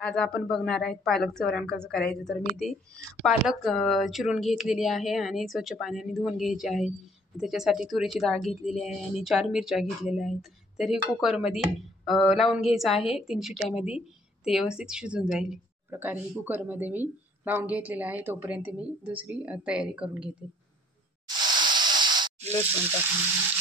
आज आपण बघणार आहेत पालकचं वरण कसं करायचं. तर मी ते पालक चिरून घेतलेली आहे आणि स्वच्छ पाण्याने धुवून घ्यायची आहे. त्याच्यासाठी तुरीची डाळ घेतलेली आहे आणि 4 मिरच्या घेतलेल्या आहेत. तर हे कुकरमध्ये लावून घ्यायचं आहे 3 शिट्ट्यामध्ये. ते व्यवस्थित शिजून जाईल. प्रकारे हे कुकरमध्ये मी लावून घेतलेलं आहे. तोपर्यंत मी दुसरी तयारी करून घेते. लसूण टाकून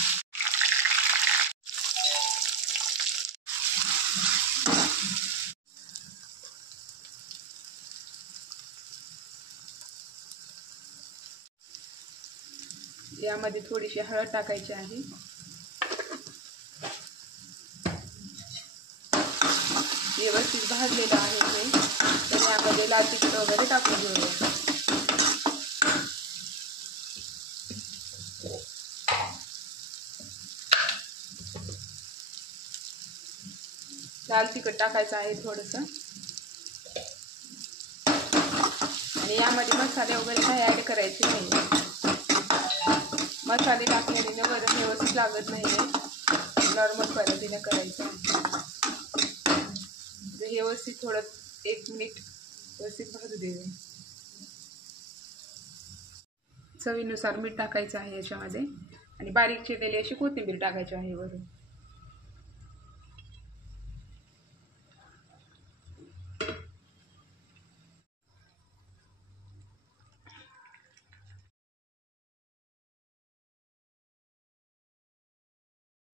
यामध्ये थोडीशी हळद टाकायची आहे. व्यवस्थित भाजलेलं आहे हे. तर यामध्ये लाल तिखट वगैरे टाकून घेऊया. लाल तिखट टाकायचं आहे थोडंसं. आणि यामध्ये मसाले वगैरे काही ॲड करायचे नाही. मसाले टाकल्याने वरण व्यवस्थित लागत नाही आहे. नॉर्मल पद्धतीने करायचं आहे. व्यवस्थित थोडं 1 मिनिट व्यवस्थित भाजू देऊया. चवीनुसार मीठ टाकायचं आहे याच्यामध्ये आणि बारीक चिरलेली अशी कोथिंबीर टाकायची आहे वरून.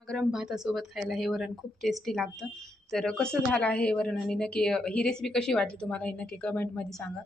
गरम भातासोबत खायला हे वरण खूप टेस्टी लागतं. तर कसं झालं आहे हे वरण आणि नक्की ही रेसिपी कशी वाटली तुम्हाला हे नक्की कमेंटमध्ये सांगा.